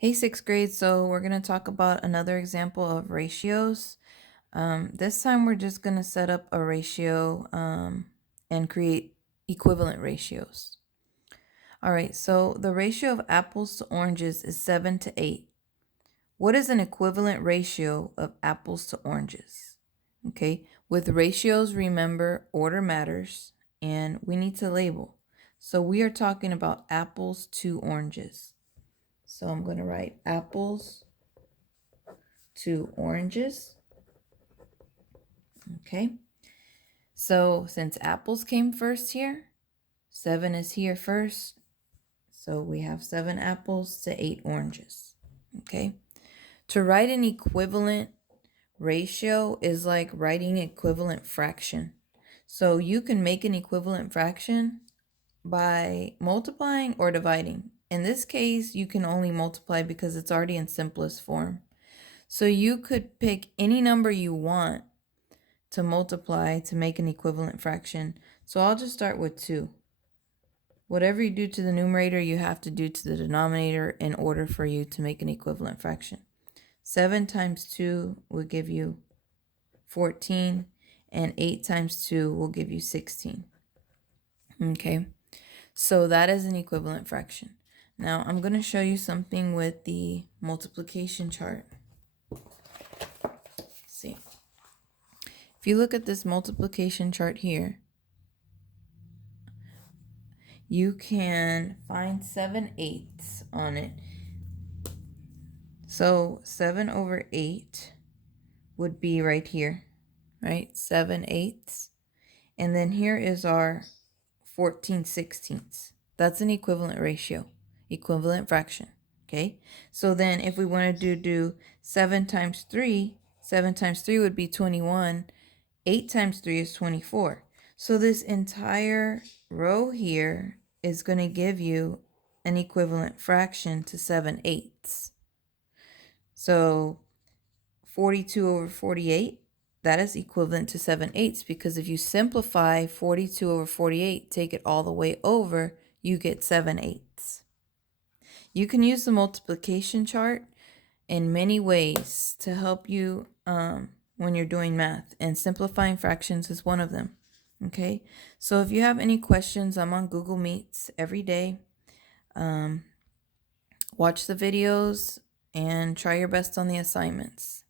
Hey, sixth grade. So we're going to talk about another example of ratios. This time we're just going to set up a ratio and create equivalent ratios. All right, so the ratio of apples to oranges is 7 to 8. What is an equivalent ratio of apples to oranges? Okay, with ratios, remember order matters and we need to label. So we are talking about apples to oranges. So I'm going to write apples to oranges. Okay. So since apples came first here, 7 is here first. So we have 7 apples to 8 oranges. Okay. To write an equivalent ratio is like writing equivalent fraction. So you can make an equivalent fraction by multiplying or dividing. In this case, you can only multiply because it's already in simplest form. So you could pick any number you want to multiply to make an equivalent fraction. So I'll just start with 2. Whatever you do to the numerator, you have to do to the denominator in order for you to make an equivalent fraction. 7 times 2 will give you 14, and 8 times 2 will give you 16. Okay, so that is an equivalent fraction. Now I'm going to show you something with the multiplication chart. Let's see. If you look at this multiplication chart here, you can find 7/8 on it. So 7 over 8 would be right here, right? 7/8. And then here is our 14/16. That's an equivalent ratio, equivalent fraction, okay? So then if we wanted to do 7 times 3, 7 times 3 would be 21. 8 times 3 is 24. So this entire row here is going to give you an equivalent fraction to 7/8. So 42 over 48, that is equivalent to 7/8, because if you simplify 42 over 48, take it all the way over, you get 7/8. You can use the multiplication chart in many ways to help you when you're doing math, and simplifying fractions is one of them. Okay, so if you have any questions, I'm on Google Meets every day. Watch the videos and try your best on the assignments.